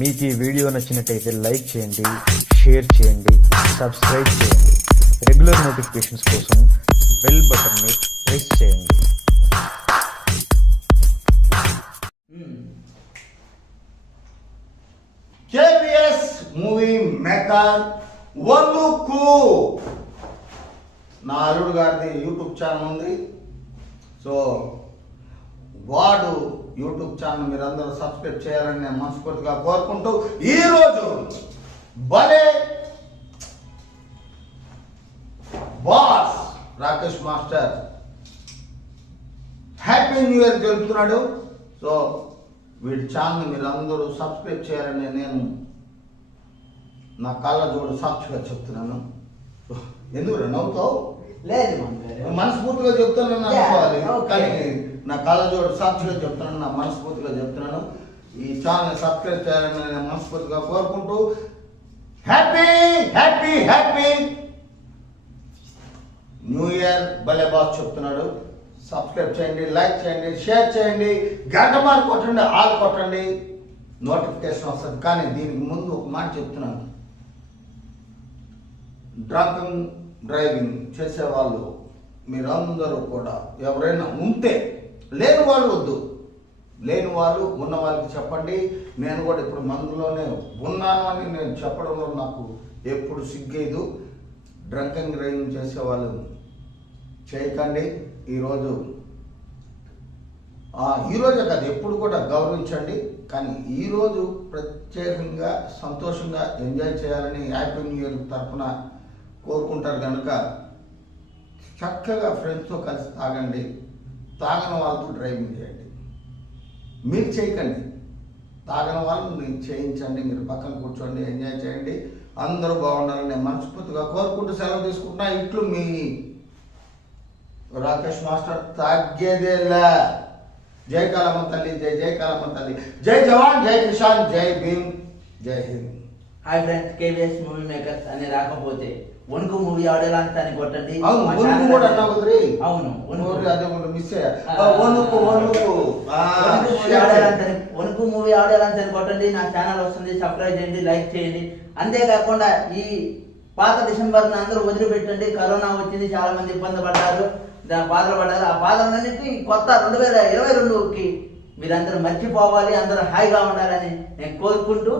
మీకు ఈ వీడియో నచ్చినట్టయితే లైక్ చేయండి, షేర్ చేయండి, సబ్స్క్రైబ్ చేయండి. రెగ్యులర్ నోటిఫికేషన్స్ కోసం బెల్ బటన్ని ప్రెస్ చేయండి. కేబిఎస్ మూవీ మేకర్ వల్లుకు నా అల్లుడు గారిది యూట్యూబ్ ఛానల్ ఉంది. సో వాడు యూట్యూబ్ ఛానల్ మీరందరూ సబ్స్క్రైబ్ చేయాలని నేను మనస్ఫూర్తిగా కోరుకుంటూ ఈరోజు భలే boss Rakesh master happy new year తెలుపుతున్నాడు. సో వీడి ఛానల్ మీరందరూ సబ్స్క్రైబ్ చేయాలని నేను నా కళ్ళ జోడు సాక్షిగా చెప్తున్నాను. ఎందుకు నవ్వుతావు? లేదు మనస్ఫూర్తిగా చెప్తున్నాను అనుకోవాలి, కానీ నా కళ్ళ జోడు సాక్షిగా చెప్తున్నాను, నా మనస్ఫూర్తిగా చెప్తున్నాను. ఈ ఛానల్ సబ్స్క్రైబ్ చేయాలని నేను మనస్ఫూర్తిగా కోరుకుంటూ happy happy happy new year భలే బాస్ చెప్తున్నాడు. సబ్స్క్రైబ్ చేయండి, లైక్ చేయండి, షేర్ చేయండి, గంట మార్క్ కొట్టండి, ఆల్ కొట్టండి, నోటిఫికేషన్ వస్తుంది. కానీ దీనికి ముందు ఒక మాట చెప్తున్నాను. డ్రైవింగ్ చేసేవాళ్ళు మీరందరూ కూడా ఎవరైనా ఉంటే, లేని వాళ్ళు వద్దు, లేని వాళ్ళు ఉన్న వాళ్ళకి చెప్పండి. నేను కూడా ఇప్పుడు మందులోనే ఉన్నాను అని నేను చెప్పడంలో నాకు ఎప్పుడు సిగ్గేదు. డ్రైవింగ్ చేసేవాళ్ళు చేయకండి. ఈరోజే కాదు, ఎప్పుడు కూడా గౌరవించండి. కానీ ఈరోజు ప్రత్యేకంగా సంతోషంగా ఎంజాయ్ చేయాలని హ్యాపీ న్యూ ఇయర్ తరఫున కోరుకుంటారు కనుక చక్కగా ఫ్రెండ్స్తో కలిసి తాగండి. తాగని వాళ్ళతో డ్రైవింగ్ చేయండి. మీరు చేయకండి, తాగని వాళ్ళు మీరు చేయించండి. మీరు పక్కన కూర్చోండి, ఎంజాయ్ చేయండి. అందరూ బాగుండాలని నేను మనస్ఫూర్తిగా కోరుకుంటూ సెలవు తీసుకుంటున్నా. ఇట్లు మీ రాకేష్ మాస్టర్. తాగేదేలా. జై కాలమ్మ తల్లి, జై జై కాలమ్మ తల్లి, జై జవాన్, జై కిసాన్, జై భీమ్, జై Hind. Hi friends, కేబిఎస్ movie makers అని రాకపోతే వణుకు మూవీ ఆడియో అని కొట్టండి. అవును, వణుకు కూడా అన్నా కుదిరి. అవును, అదే మిస్ వణుకు వణుకు వణుకు మూవీ ఆడియో అని కొట్టండి. నా ఛానల్ వస్తుంది, సబ్స్క్రైబ్ చేయండి, లైక్ చేయండి. అంతేకాకుండా ఈ పాత డిసెంబర్ అందరూ వదిలిపెట్టండి. కరోనా వచ్చింది, చాలా మంది ఇబ్బంది పడ్డారు, బాధలు పడ్డారు. ఆ బాధలన్నింటినీ కొత్త 2022కి మీరందరూ మర్చిపోవాలి, అందరూ హాయిగా ఉండాలని నేను కోరుకుంటూ